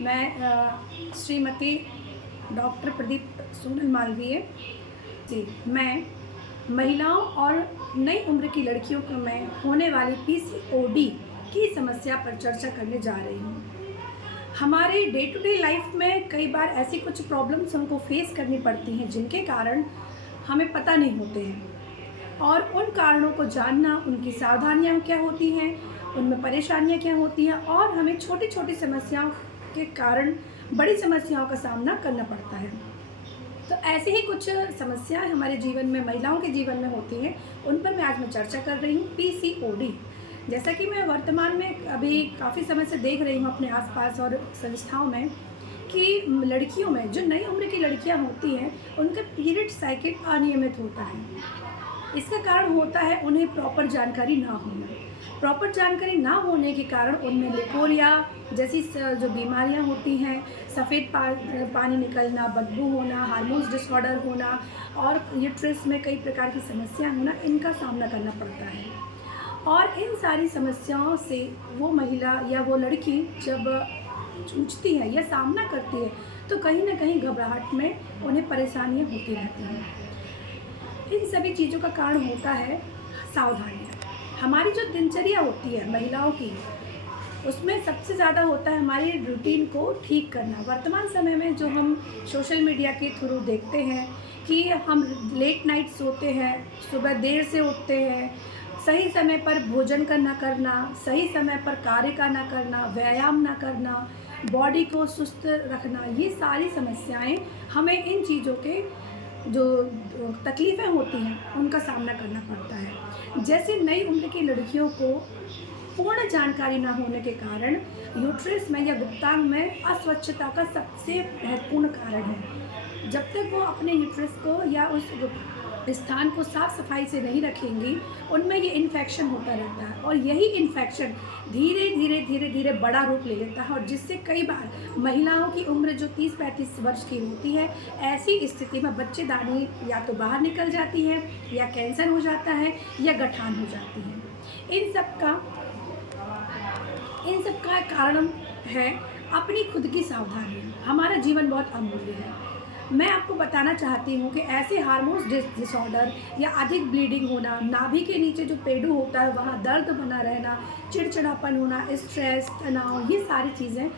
मैं श्रीमती डॉक्टर प्रदीप सोनल मालवीय जी। मैं महिलाओं और नई उम्र की लड़कियों को में होने वाली पीसीओडी की समस्या पर चर्चा करने जा रही हूँ। हमारे डे टू डे लाइफ में कई बार ऐसी कुछ प्रॉब्लम्स हमको फेस करनी पड़ती हैं जिनके कारण हमें पता नहीं होते हैं, और उन कारणों को जानना, उनकी सावधानियाँ क्या होती हैं, उनमें परेशानियाँ क्या होती हैं, और हमें छोटी छोटी समस्याओं के कारण बड़ी समस्याओं का सामना करना पड़ता है। तो ऐसे ही कुछ समस्याएं हमारे जीवन में, महिलाओं के जीवन में होती हैं, उन पर मैं चर्चा कर रही हूँ। पीसीओडी, जैसा कि मैं वर्तमान में अभी काफ़ी समय से देख रही हूँ अपने आसपास और संस्थाओं में कि लड़कियों में, जो नई उम्र की लड़कियां होती हैं, उनका पीरियड साइकिल अनियमित होता है। इसका कारण होता है उन्हें प्रॉपर जानकारी ना होना। प्रॉपर जानकारी ना होने के कारण उनमें लिकोरिया जैसी जो बीमारियां होती हैं, सफ़ेद पानी निकलना, बदबू होना, हार्मोन्स डिसऑर्डर होना और यूट्रस में कई प्रकार की समस्या होना, इनका सामना करना पड़ता है। और इन सारी समस्याओं से वो महिला या वो लड़की जब जूझती है या सामना करती है तो कहीं ना कहीं घबराहट में उन्हें परेशानियां होती रहती हैं। इन सभी चीज़ों का कारण होता है सावधानियाँ। हमारी जो दिनचर्या होती है महिलाओं की, उसमें सबसे ज़्यादा होता है हमारी रूटीन को ठीक करना। वर्तमान समय में जो हम सोशल मीडिया के थ्रू देखते हैं कि हम लेट नाइट सोते हैं, सुबह देर से उठते हैं, सही समय पर भोजन का ना करना, सही समय पर कार्य का ना करना, व्यायाम ना करना, बॉडी को सुस्त रखना, ये सारी समस्याएं हमें इन चीज़ों के जो तकलीफ़ें होती हैं उनका सामना करना पड़ता है। जैसे नई उम्र की लड़कियों को पूर्ण जानकारी ना होने के कारण यूट्रस में या गुप्तांग में अस्वच्छता का सबसे महत्वपूर्ण कारण है। जब तक वो अपने यूट्रस को या उस स्थान को साफ सफाई से नहीं रखेंगी, उनमें ये इन्फेक्शन होता रहता है, और यही इन्फेक्शन धीरे धीरे धीरे धीरे बड़ा रूप ले लेता है, और जिससे कई बार महिलाओं की उम्र जो 30-35 वर्ष की होती है, ऐसी स्थिति में बच्चेदानी या तो बाहर निकल जाती है, या कैंसर हो जाता है, या गठान हो जाती है। इन सब का कारण है अपनी खुद की सावधानी। हमारा जीवन बहुत अमूल्य है। मैं आपको बताना चाहती हूँ कि ऐसे हार्मोन्स डिसऑर्डर या अधिक ब्लीडिंग होना, नाभि के नीचे जो पेडू होता है वहाँ दर्द बना रहना, चिड़चिड़ापन होना, स्ट्रेस, तनाव, ये सारी चीज़ें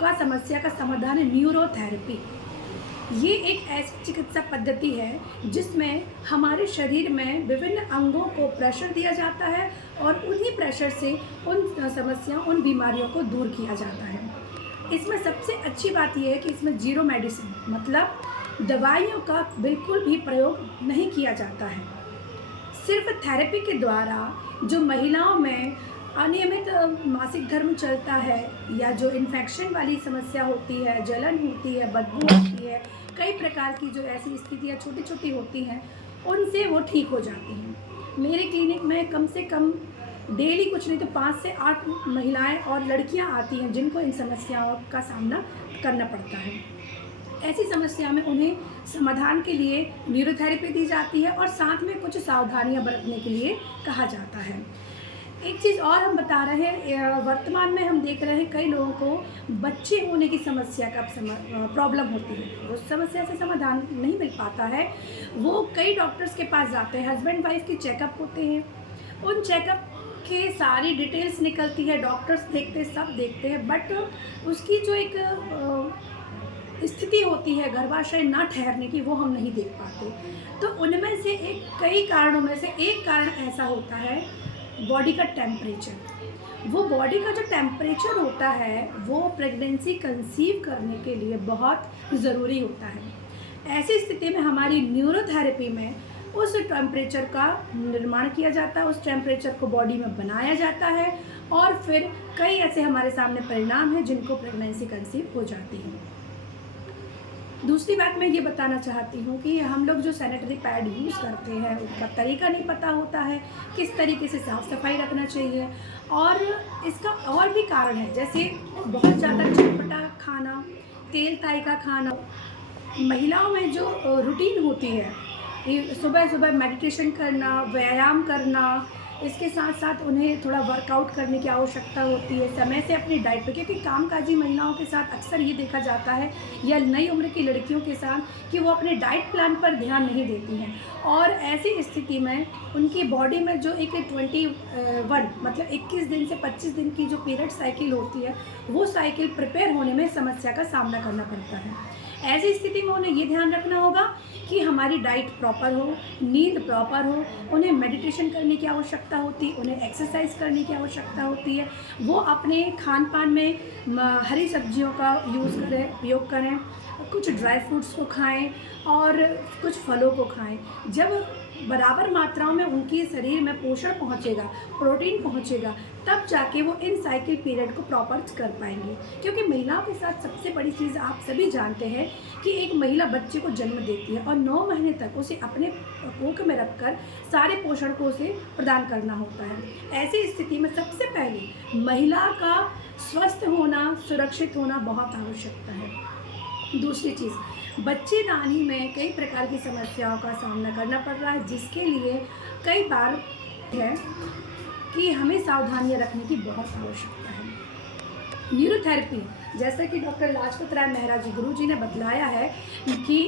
का समस्या का समाधान है न्यूरोथेरेपी। ये एक ऐसी चिकित्सा पद्धति है जिसमें हमारे शरीर में विभिन्न अंगों को प्रेशर दिया जाता है, और उन्हीं प्रेशर से उन समस्याओं, उन बीमारियों को दूर किया जाता है। इसमें सबसे अच्छी बात यह है कि इसमें जीरो मेडिसिन, मतलब दवाइयों का बिल्कुल भी प्रयोग नहीं किया जाता है। सिर्फ थेरेपी के द्वारा जो महिलाओं में अनियमित मासिक धर्म चलता है, या जो इन्फेक्शन वाली समस्या होती है, जलन होती है, बदबू होती है, कई प्रकार की जो ऐसी स्थितियाँ छोटी छोटी होती हैं, उनसे वो ठीक हो जाती हैं। मेरे क्लिनिक में कम से कम डेली कुछ नहीं तो 5 से 8 महिलाएं और लड़कियां आती हैं जिनको इन समस्याओं का सामना करना पड़ता है। ऐसी समस्या में उन्हें समाधान के लिए न्यूरोथेरेपी दी जाती है, और साथ में कुछ सावधानियां बरतने के लिए कहा जाता है। एक चीज़ और हम बता रहे हैं, वर्तमान में हम देख रहे हैं कई लोगों को बच्चे होने की समस्या का प्रॉब्लम होती है। उस समस्या से समाधान नहीं मिल पाता है। वो कई डॉक्टर्स के पास जाते हैं, हस्बैंड वाइफ के चेकअप होते हैं, उन चेकअप के सारी डिटेल्स निकलती है, डॉक्टर्स देखते, सब देखते हैं, बट उसकी जो एक स्थिति होती है गर्भाशय ना ठहरने की, वो हम नहीं देख पाते। तो उनमें से कई कारणों में से एक कारण ऐसा होता है बॉडी का टेम्परेचर। वो बॉडी का जो टेम्परेचर होता है वो प्रेगनेंसी कंसीव करने के लिए बहुत ज़रूरी होता है। ऐसी स्थिति में हमारी न्यूरोथेरेपी में उस टेम्परेचर का निर्माण किया जाता है, उस टेम्परेचर को बॉडी में बनाया जाता है, और फिर कई ऐसे हमारे सामने परिणाम हैं जिनको प्रेगनेंसी कंसीव हो जाती है। दूसरी बात मैं ये बताना चाहती हूँ कि हम लोग जो सैनिटरी पैड यूज़ करते हैं उसका तरीका नहीं पता होता है, किस तरीके से साफ़ सफाई रखना चाहिए, और इसका और भी कारण है, जैसे बहुत ज़्यादा चटपटा खाना, तेल ताई का खाना। महिलाओं में जो रूटीन होती है, सुबह सुबह मेडिटेशन करना, व्यायाम करना, इसके साथ साथ उन्हें थोड़ा वर्कआउट करने की आवश्यकता होती है, समय से अपनी डाइट पर, क्योंकि कामकाजी महिलाओं के साथ अक्सर ये देखा जाता है या नई उम्र की लड़कियों के साथ कि वो अपने डाइट प्लान पर ध्यान नहीं देती हैं, और ऐसी स्थिति में उनकी बॉडी में जो एक 21 मतलब 21 दिन से 25 दिन की जो पीरियड साइकिल होती है, वो साइकिल प्रिपेयर होने में समस्या का सामना करना पड़ता है। ऐसी स्थिति में उन्हें ये ध्यान रखना होगा कि हमारी डाइट प्रॉपर हो, नींद प्रॉपर हो, उन्हें मेडिटेशन करने की आवश्यकता होती है, उन्हें एक्सरसाइज करने की आवश्यकता होती है, वो अपने खान पान में हरी सब्जियों का यूज़ करें, उपयोग करें, कुछ ड्राई फ्रूट्स को खाएं और कुछ फलों को खाएं। जब बराबर मात्राओं में उनके शरीर में पोषण पहुंचेगा, प्रोटीन पहुंचेगा, तब जाके वो इन साइकिल पीरियड को प्रॉपर कर पाएंगे। क्योंकि महिलाओं के साथ सबसे बड़ी चीज़ आप सभी जानते हैं कि एक महिला बच्चे को जन्म देती है और 9 महीने तक उसे अपने कोख में रखकर सारे पोषण को उसे प्रदान करना होता है। ऐसी स्थिति में सबसे पहले महिला का स्वस्थ होना, सुरक्षित होना बहुत आवश्यकता है। दूसरी चीज़, बच्चेदानी में कई प्रकार की समस्याओं का सामना करना पड़ रहा है, जिसके लिए कई बार है कि हमें सावधानियां रखने की बहुत आवश्यकता है। न्यूरोथेरेपी, जैसा कि डॉक्टर लाजपत राय मेहरा जी गुरु जी ने बतलाया है कि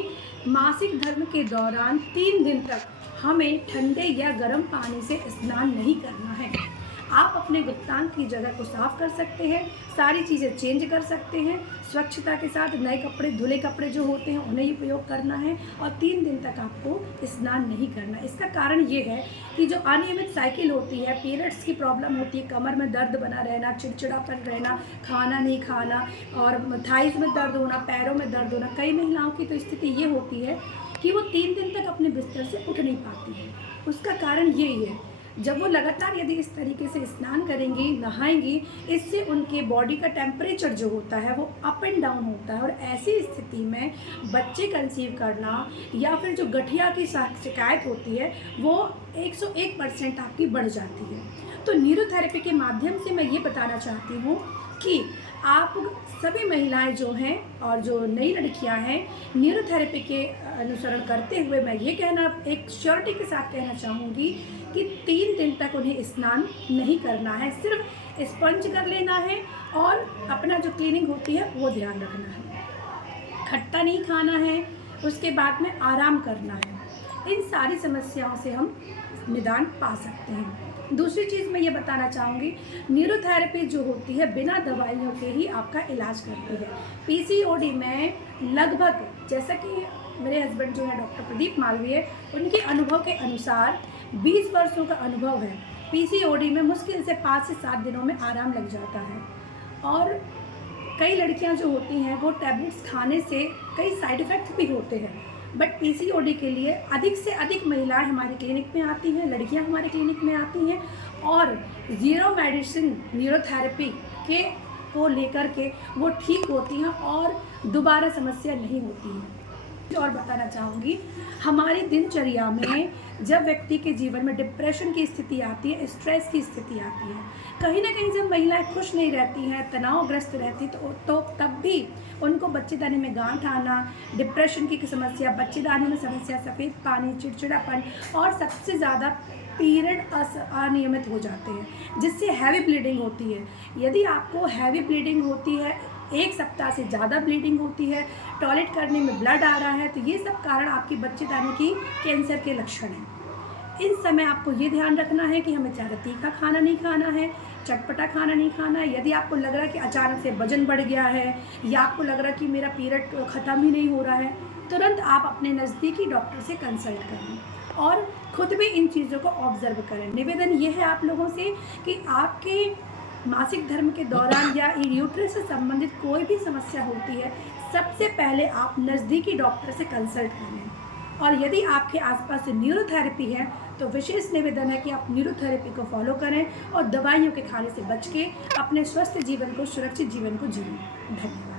मासिक धर्म के दौरान 3 दिन तक हमें ठंडे या गर्म पानी से स्नान नहीं करना है। आप अपने गुप्तांग की जगह को साफ कर सकते हैं, सारी चीज़ें चेंज कर सकते हैं, स्वच्छता के साथ नए कपड़े, धुले कपड़े जो होते हैं उन्हें ही उपयोग करना है, और 3 दिन तक आपको स्नान नहीं करना। इसका कारण ये है कि जो अनियमित साइकिल होती है, पीरियड्स की प्रॉब्लम होती है, कमर में दर्द बना रहना, चिड़चिड़ापन रहना, खाना नहीं खाना, और थाइस में दर्द होना, पैरों में दर्द होना, कई महिलाओं की तो स्थिति ये होती है कि वो 3 दिन तक अपने बिस्तर से उठ नहीं पाती है। उसका कारण यही है, जब वो लगातार यदि इस तरीके से स्नान करेंगी, नहाएंगी, इससे उनके बॉडी का टेम्परेचर जो होता है वो अप एंड डाउन होता है, और ऐसी स्थिति में बच्चे कंसीव करना या फिर जो गठिया की शिकायत होती है वो 101% आपकी बढ़ जाती है। तो न्यूरोथेरेपी के माध्यम से मैं ये बताना चाहती हूँ कि आप सभी महिलाएं जो हैं और जो नई लड़कियां हैं, न्यूरोथेरेपी के अनुसरण करते हुए मैं ये कहना, एक श्योरिटी के साथ कहना चाहूँगी कि 3 दिन तक उन्हें स्नान नहीं करना है, सिर्फ स्पंज कर लेना है और अपना जो क्लीनिंग होती है वो ध्यान रखना है। खट्टा नहीं खाना है, उसके बाद में आराम करना है। इन सारी समस्याओं से हम निदान पा सकते हैं। दूसरी चीज़ मैं ये बताना चाहूँगी, न्यूरोथेरेपी जो होती है बिना दवाइयों के ही आपका इलाज करती है। पीसीओडी में लगभग, जैसा कि मेरे हस्बैंड जो है डॉक्टर प्रदीप मालवीय, उनके अनुभव के अनुसार 20 वर्षों का अनुभव है, पीसीओडी में मुश्किल से 5 से 7 दिनों में आराम लग जाता है। और कई लड़कियां जो होती हैं वो टैबलेट्स खाने से कई साइड इफ़ेक्ट भी होते हैं, बट पीसीओडी के लिए अधिक से अधिक महिलाएं हमारे क्लिनिक में आती हैं, लड़कियां हमारे क्लिनिक में आती हैं, और ज़ीरो मेडिसिन न्यूरोथेरेपी के को लेकर के वो ठीक होती हैं और दोबारा समस्या नहीं होती है। और बताना चाहूँगी, हमारी दिनचर्या में जब व्यक्ति के जीवन में डिप्रेशन की स्थिति आती है, स्ट्रेस की स्थिति आती है, कहीं ना कहीं जब महिलाएं खुश नहीं रहती हैं, तनावग्रस्त रहती, तो तब भी उनको बच्चेदानी में गांठ आना, डिप्रेशन की समस्या, बच्चेदानी में समस्या, सफ़ेद पानी, चिड़चिड़ापन, और सबसे ज़्यादा पीरियड अनियमित हो जाते हैं, जिससे हैवी ब्लीडिंग होती है। यदि आपको हैवी ब्लीडिंग होती है, 1 सप्ताह से ज़्यादा ब्लीडिंग होती है, टॉयलेट करने में ब्लड आ रहा है, तो ये सब कारण आपकी बच्चेदानी की कैंसर के लक्षण हैं। इन समय आपको ये ध्यान रखना है कि हमें ज़्यादा तीखा खाना नहीं खाना है, चटपटा खाना नहीं खाना है। यदि आपको लग रहा है कि अचानक से वजन बढ़ गया है, या आपको लग रहा है कि मेरा पीरियड ख़त्म ही नहीं हो रहा है, तुरंत आप अपने नज़दीकी डॉक्टर से कंसल्ट करें और खुद भी इन चीज़ों को ऑब्जर्व करें। निवेदन ये है आप लोगों से कि आपके मासिक धर्म के दौरान या यूट्रस से संबंधित कोई भी समस्या होती है, सबसे पहले आप नज़दीकी डॉक्टर से कंसल्ट करें। और यदि आपके आसपास न्यूरोथेरेपी है तो विशेष निवेदन है कि आप न्यूरोथेरेपी को फॉलो करें और दवाइयों के खाने से बच के अपने स्वस्थ जीवन को, सुरक्षित जीवन को जिएं। धन्यवाद।